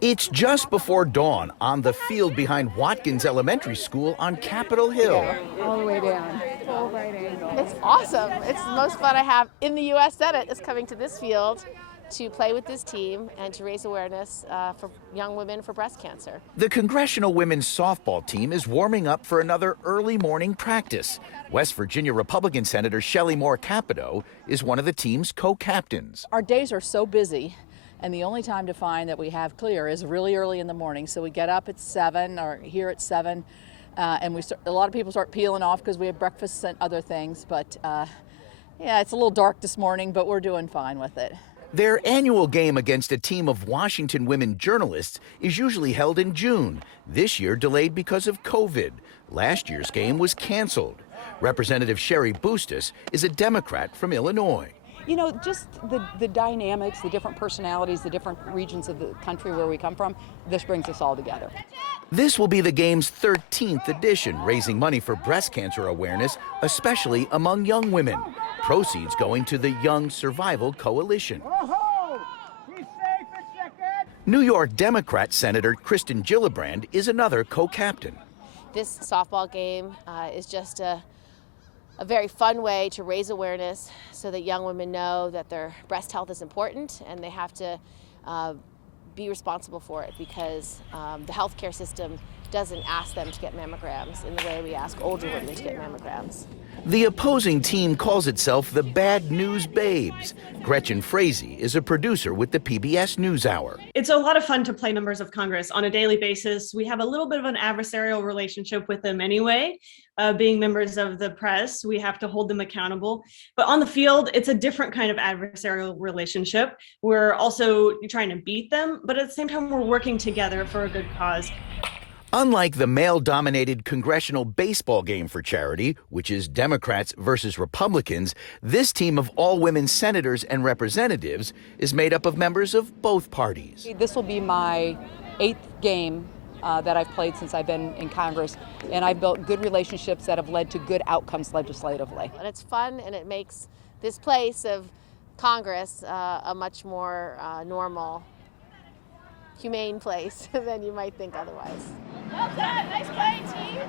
It's just before dawn on the field behind Watkins Elementary School on Capitol Hill. All the way down. Full right angle. It's awesome. It's the most fun I have in the U.S. Senate is coming to this field to play with this team and to raise awareness for young women for breast cancer. The Congressional women's softball team is warming up for another early morning practice. West Virginia Republican Senator Shelley Moore Capito is one of the team's co-captains. Our days are so busy, and the only time to find that we have clear is really early in the morning. So we get up at 7 or here at 7, and a lot of people start peeling off because we have breakfasts and other things. But yeah, it's a little dark this morning, but we're doing fine with it. Their annual game against a team of Washington women journalists is usually held in June. This year delayed because of COVID. Last year's game was canceled. Representative Sherry Bustos is a Democrat from Illinois. You know, just the dynamics, the different personalities, the different regions of the country where we come from, this brings us all together. This will be the game's 13th edition, raising money for breast cancer awareness, especially among young women. Proceeds going to the Young Survival Coalition. New York Democrat Senator Kristen Gillibrand is another co-captain. This softball game is just a very fun way to raise awareness so that young women know that their breast health is important and they have to be responsible for it because the healthcare system doesn't ask them to get mammograms in the way we ask older women to get mammograms. The opposing team calls itself the Bad News Babes. Gretchen Frazee is a producer with the PBS NewsHour. It's a lot of fun to play members of Congress on a daily basis. We have a little bit of an adversarial relationship with them anyway. Being members of the press, we have to hold them accountable. But on the field, it's a different kind of adversarial relationship. We're also trying to beat them, but at the same time, we're working together for a good cause. Unlike the male-dominated Congressional Baseball game for charity, which is Democrats versus Republicans, this team of all-women senators and representatives is made up of members of both parties. This will be my 8th game that I've played since I've been in Congress, and I've built good relationships that have led to good outcomes legislatively. And it's fun, and it makes this place of Congress a much more normal, humane place than you might think otherwise. Well done. Nice play, team.